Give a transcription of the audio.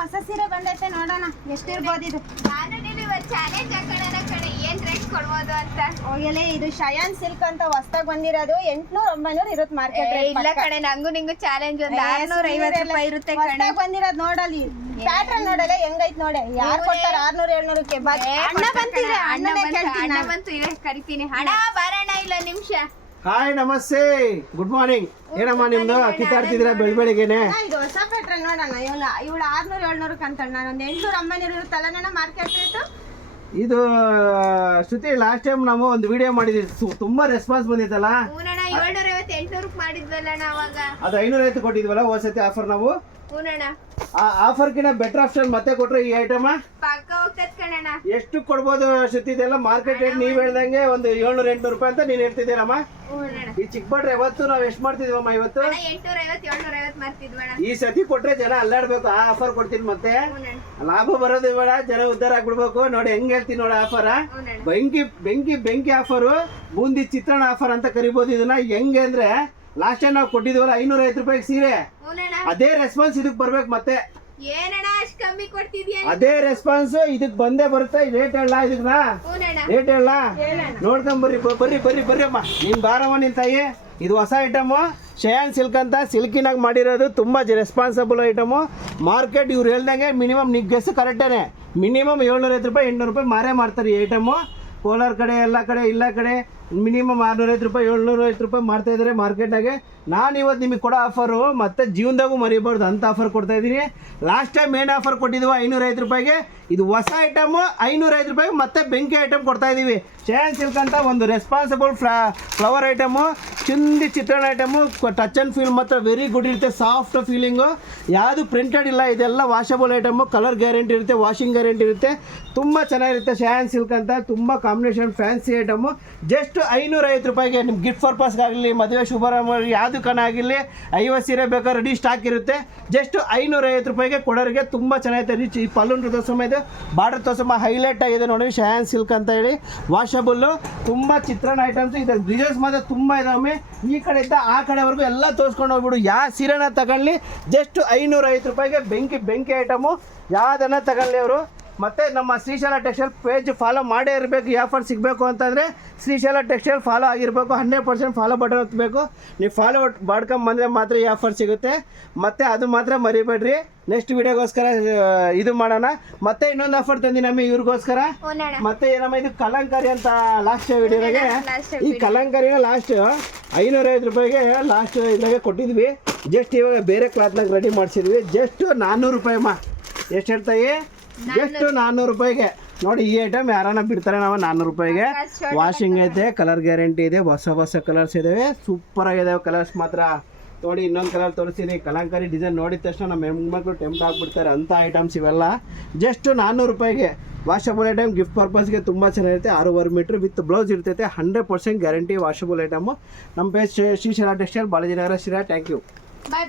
ಹೊಸ ಸೀರೆ ಬಂದೈತೆ ನೋಡೋಣ ಎಷ್ಟಿರ್ಬೋದು ಇದು. ನಾನು ನೀವು ಚಾಲೆಂಜ್ ಹಾಕೋಣ ಕಡೆ ಏನ್ ರೇಟ್ ಕೊಡ್ಬೋದು ಅಂತ. ಹೋಗಲೇ ಇದು ಶಯಾನ್ ಸಿಲ್ಕ್ ಅಂತ ಹೊಸದಾಗಿ ಬಂದಿರೋದು 800-900 ಇರುತ್ತೆ ಮಾರ್ಕೆಟ್ ರೇಟ್. ಇಲ್ಲ ಕಡೆ ನಂಗೂ ನಿಂಗೂ ಚಾಲೆಂಜ್ ಒಂದು 650 ರೂಪಾಯಿ ಇರುತ್ತೆ ಕಡೆ. ಹೊಸದಾಗಿ ಬಂದಿರೋದು ನೋಡಲಿ ಪ್ಯಾಟ್ರನ್ ನೋಡಲ್ಲ ಹೆಂಗೈತ್ ನೋಡಿ. ಯಾರು ಕೊಡ್ತಾರೆ 600-700ಕ್ಕೆ? ಅಣ್ಣ ಬಂತಿದೆ, ಅಣ್ಣನೇ ಕೇಳ್ತೀನಿ. ಅಣ್ಣ ಬಂತು ಇದೆ ಕರಿತೀನಿ. ಅಣ್ಣ ಬಾರಣ್ಣ ಇಲ್ಲ ನಿಮಿಷ. ಹಾಯ್ ನಮಸ್ತೆ, ಗುಡ್ ಮಾರ್ನಿಂಗ್. ಏನಮ್ಮ ನಿಮ್ದು ಕಿತ್ತಾಡ್ತಿದ್ದೀರಾ ಬೆಳಬೆಳಿಗ್ಗೆನೆ? ಇದು ಹೊಸ ಪ್ಯಾಟ್ರನ್ ನೋಡೋಣ. ಇವಳು 600-700 ಅಂತಣ್ಣ. ಒಂದು 800-900 ಇರುತ್ತಲ್ಲ ನನ್ನ ಮಾರ್ಕೆಟ್ ರೇಟು. ಇದು ಶ್ರುತಿ, ಲಾಸ್ಟ್ ಟೈಮ್ ನಾವು ಒಂದು ವಿಡಿಯೋ ಮಾಡಿದ್ವಿ, ತುಂಬಾ ರೆಸ್ಪಾನ್ಸ್ ಬಂದಿತ್ತಲ್ಲ. ಹೂನಣ್ಣ 750-800 ಮಾಡಿದ್ವಲ್ಲ ಅವಾಗ. ಅದು 550 ಕೊಟ್ಟಿದ್ವಲ್ಲ ಹೋದ್ಸತಿ ಆಫರ್. ನಾವು ಹೂನಣ್ಣ ಆ ಆಫರ್ಕಿನ ಬೆಟರ್ ಆಪ್ಷನ್ ಮತ್ತೆ ಕೊಟ್ರೆ ಈ ಐಟಮ್ ಪಕ್ಕ ಹೋಗ್ತದ ಕಣಣ್ಣ. ಎಷ್ಟು ಕೊಡ್ಬೋದು ಶ್ರುತಿ? ಇದೆಲ್ಲ ಮಾರ್ಕೆಟ್ ರೇಟ್ ನೀವ್ ಹೇಳ್ದಂಗೆ ಒಂದು 700-800 ರೂಪಾಯಿ ಅಂತ ನೀನ್ ಹೇಳ್ತಿದ್ದೀರಮ್ಮ. ಹೂನಣ್ಣ ಈ ಚಿಕ್ಕಬಟ್ರೆ ಯಾವತ್ತು ನಾವ್ ಎಷ್ಟು ಮಾಡ್ತಿದ್ವಮ್ಮ? ಇವತ್ತು 850-750 ಮಾಡ್ತಿದ್ವಣ್ಣ. ಈ ಸತಿ ಕೊಟ್ರೆ ಜನ ಅಲ್ಲಾಡ್ಬೇಕು. ಆ ಆಫರ್ ಕೊಡ್ತೀನಿ ಮತ್ತೆ ಹೂನಣ್ಣ ಲಾಭ ಬರೋದು ಬೇಡ, ಜನ ಉದ್ಧಾರ ಆಗ್ಬಿಡ್ಬೇಕು. ನೋಡಿ ಹೆಂಗ್ ಹೇಳ್ತೀನಿ ನೋಡಿ ಆಫರ್. ಹೂನಣ್ಣ ಬೆಂಕಿ ಬೆಂಕಿ ಬೆಂಕಿ ಆಫರು, ಬೂಂದಿ ಚಿತ್ರಾನ್ನ ಆಫರ್ ಅಂತ ಕರಿಬೋದು ಇದನ್ನ. ಹೆಂಗೆ ಅಂದ್ರೆ ಲಾಸ್ಟ್ ಟೈಮ್ ನಾವು ಕೊಟ್ಟಿದ್ವಲ್ಲ 550 ರೂಪಾಯಿಗೆ ಸೀರೆ, ಹೂನಣ್ಣ. ಅದೇ ರೆಸ್ಪಾನ್ಸ್ ಇದಕ್ ಬರ್ಬೇಕು ಮತ್ತೆ. ಏನಣ್ಣ ಅಷ್ಟ್ ಕಮ್ಮಿ ಕೊಡ್ತಿದ್ಯಾ? ಅದೇ ರೆಸ್ಪಾನ್ಸ್ ಇದಕ್ ಬಂದೇ ಬರುತ್ತೆ. ರೇಟ್ ಹೇಳ ಇದನ್ನ, ಹೂನಣ್ಣ ರೇಟ್ ಹೇಳ ನೋಡ್ಕೊಂಬರ್ರಿ. ಬರ್ರಿ ಬರ್ರಿ ಬರ್ರಿ ಅಮ್ಮ, ನೀನ್ ಬಾರಮ್ಮ ನಿನ್ ತಾಯಿ. ಇದು ಹೊಸ ಐಟಮು, ಶಯಾನ್ ಸಿಲ್ಕ್ ಅಂತ ಸಿಲ್ಕಿನಾಗ ಮಾಡಿರೋದು. ತುಂಬ ರೆಸ್ಪಾನ್ಸಿಬಲ್ ಐಟಮು. ಮಾರ್ಕೆಟ್ ಇವ್ರು ಹೇಳ್ದಂಗೆ ಮಿನಿಮಮ್ ನೀವು ಗೆಸ್ ಕರೆಕ್ಟೇನೆ, ಮಿನಿಮಮ್ 750 ರೂಪಾಯಿ 800 ರೂಪಾಯಿ ಮಾರೇ ಮಾಡ್ತಾರೆ ಈ ಐಟಮು. ಕೋಲಾರ ಕಡೆ ಎಲ್ಲ ಕಡೆ ಇಲ್ಲ ಕಡೆ ಮಿನಿಮಮ್ 650 ರೂಪಾಯಿ 750 ರೂಪಾಯಿ ಮಾಡ್ತಾ ಇದ್ದಾರೆ ಮಾರ್ಕೆಟಾಗೆ. ನಾನು ಇವತ್ತು ನಿಮಗೆ ಕೊಡೋ ಆಫರು ಮತ್ತೆ ಜೀವನದಾಗೂ ಮರಿಬಾರ್ದು ಅಂತ ಆಫರ್ ಕೊಡ್ತಾ ಇದ್ದೀನಿ. ಲಾಸ್ಟ್ ಟೈಮ್ ಏನು ಆಫರ್ ಕೊಟ್ಟಿದ್ವು 550 ರೂಪಾಯಿಗೆ, ಇದು ಹೊಸ ಐಟಮು 550 ರೂಪಾಯಿಗೆ ಮತ್ತೆ ಬೆಂಕಿ ಐಟಮ್ ಕೊಡ್ತಾ ಇದ್ದೀವಿ. ಶಯಾನ್ ಸಿಲ್ಕ್ ಅಂತ ಒಂದು ರೆಸ್ಪಾನ್ಸಿಬಲ್ ಫ್ಲವರ್ ಐಟಮು, ಚಿಂದಿ ಚಿತ್ರಾನ್ನ ಐಟಮು. ಟಚ್ ಆ್ಯಂಡ್ ಫೀಲ್ ಮಾತ್ರ ವೆರಿ ಗುಡ್ ಇರುತ್ತೆ, ಸಾಫ್ಟ್ ಫೀಲಿಂಗು. ಯಾವುದು ಪ್ರಿಂಟೆಡ್ ಇಲ್ಲ, ಇದೆಲ್ಲ ವಾಷಬಲ್ ಐಟಮು. ಕಲರ್ ಗ್ಯಾರಂಟಿ ಇರುತ್ತೆ, ವಾಷಿಂಗ್ ಗ್ಯಾರಂಟಿ ಇರುತ್ತೆ. ತುಂಬ ಚೆನ್ನಾಗಿರುತ್ತೆ ಶಯಾನ್ ಸಿಲ್ಕ್ ಅಂತ. ತುಂಬ ಕಾಂಬಿನೇಷನ್ ಫ್ಯಾನ್ಸಿ ಐಟಮು. ಜಸ್ಟ್ 550 ರೂಪಾಯಿಗೆ ನಿಮ್ಮ ಗಿಫ್ಟ್ ಪರ್ಪಸ್ಗಾಗಲಿ, ಮದುವೆ ಶುಭಾರಂಭ ಯಾವುದಕ್ಕನಾಗಿರಲಿ, 50 ಸೀರೆ ಬೇಕಾದ್ರೆ ರೆಡಿ ಸ್ಟಾಕ್ ಇರುತ್ತೆ. ಜಸ್ಟ್ 550 ರೂಪಾಯಿಗೆ ಕೊಡೋರಿಗೆ ತುಂಬ ಚೆನ್ನಾಗಿದೆ. ರಿಚ್ ಈ ಪಲ್ಲುನ್ ತೋರ್ಸಮ್ಮ, ಇದು ಬಾರ್ಡರ್ ತೋರ್ಸಮ್ಮ, ಹೈಲೈಟ್ ಆಗಿದೆ ನೋಡಿ ಶಯಾನ್ ಸಿಲ್ಕ್ ಅಂತ ಹೇಳಿ. ವಾಷಬಲ್ಲು, ತುಂಬ ಚಿತ್ರಾನ್ನ ಐಟಮ್ಸ್ ಇದೆ. ಡಿಸೈನ್ಸ್ ಮಾತ್ರ ತುಂಬ ಇದಾವೆ. ಈ ಕಡೆಯಿಂದ ಆ ಕಡೆವರೆಗೂ ಎಲ್ಲ ತೋರಿಸ್ಕೊಂಡು ಹೋಗ್ಬಿಡು. ಯಾವ ಸೀರೆನ ತಗೊಳ್ಳಿ ಜಸ್ಟ್ 550 ರೂಪಾಯಿಗೆ ಬೆಂಕಿ ಬೆಂಕಿ ಐಟಮು. ಯಾವುದನ್ನು ತಗೊಳ್ಳಿ ಅವರು. ಮತ್ತು ನಮ್ಮ ಶ್ರೀಶೈಲ ಟೆಕ್ಸ್ಟೈಲ್ ಪೇಜ್ ಫಾಲೋ ಮಾಡೇ ಇರಬೇಕು. ಈ ಆಫರ್ ಸಿಗಬೇಕು ಅಂತಂದರೆ ಶ್ರೀಶೈಲ ಟೆಕ್ಸ್ಟೈಲ್ ಫಾಲೋ ಆಗಿರಬೇಕು. 100% ಫಾಲೋ ಬಟನ್ ಒತ್ತಬೇಕು. ನೀವು ಫಾಲೋ ಮಾಡ್ಕೊಂಬಂದರೆ ಮಾತ್ರ ಈ ಆಫರ್ ಸಿಗುತ್ತೆ. ಮತ್ತು ಅದು ಮಾತ್ರ ಮರಿಬೇಡ್ರಿ. ನೆಕ್ಸ್ಟ್ ವಿಡಿಯೋಗೋಸ್ಕರ ಇದು ಮಾಡೋಣ. ಮತ್ತೆ ಇನ್ನೊಂದು ಆಫರ್ ತಂದಿ ನಮಗೆ ಇವ್ರಿಗೋಸ್ಕರ. ಮತ್ತೆ ಏನಮ್ಮ ಇದು ಕಲಂಕಾರಿ ಅಂತ ಲಾಸ್ಟ್ ವಿಡಿಯೋದಾಗೆ, ಈ ಕಲಂಕಾರಿನ ಲಾಸ್ಟ್ 550 ರೂಪಾಯಿಗೆ ಲಾಸ್ಟ್ ಇದ್ರಾಗೆ ಕೊಟ್ಟಿದ್ವಿ. ಜಸ್ಟ್ ಇವಾಗ ಬೇರೆ ಕ್ಲಾತ್ನಾಗ ರೆಡಿ ಮಾಡಿಸಿದ್ವಿ. ಜಸ್ಟ್ 400 ರೂಪಾಯಿ ಅಮ್ಮ. ಎಷ್ಟು ಹೇಳ್ತಾಯಿ? ಜಸ್ಟ್ 400 ರೂಪಾಯಿಗೆ ನೋಡಿ. ಈ ಐಟಮ್ ಯಾರನ್ನ ಬಿಡ್ತಾರೆ ನಾವು 400 ರೂಪಾಯಿಗೆ. ವಾಷಿಂಗ್ ಐತೆ, ಕಲರ್ ಗ್ಯಾರಂಟಿ ಇದೆ, ಹೊಸ ಹೊಸ ಕಲರ್ಸ್ ಇದಾವೆ, ಸೂಪರ್ ಆಗಿದಾವೆ ಕಲರ್ಸ್ ಮಾತ್ರ. ನೋಡಿ ಇನ್ನೊಂದು ಕಲರ್ ತೋರಿಸ್ತೀನಿ. ಕಲಂಕಾರಿ ಡಿಸೈನ್ ನೋಡಿದ ತಕ್ಷಣ ನಮ್ಮ ಹೆಣ್ಮಕ್ಳು ಟೆಂಪ್ಟ್ ಆಗಿಬಿಡ್ತಾರೆ ಅಂಥ ಐಟಮ್ಸ್ ಇವೆಲ್ಲ. ಜಸ್ಟ್ 400 ರೂಪಾಯಿಗೆ ವಾಷಬಲ್ ಐಟಮ್. ಗಿಫ್ಟ್ ಪರ್ಪಸ್ಗೆ ತುಂಬ ಚೆನ್ನಾಗಿರುತ್ತೆ. 6.5 ಮೀಟ್ರ್ ವಿತ್ ಬ್ಲೌಸ್ ಇರ್ತೈತೆ. 100% ಗ್ಯಾರಂಟಿ ವಾಷಬಲ್ ಐಟಮು. ನಮ್ಮ page Srishaila textile, Balajinagar, Sira. Thank you. Bye bye.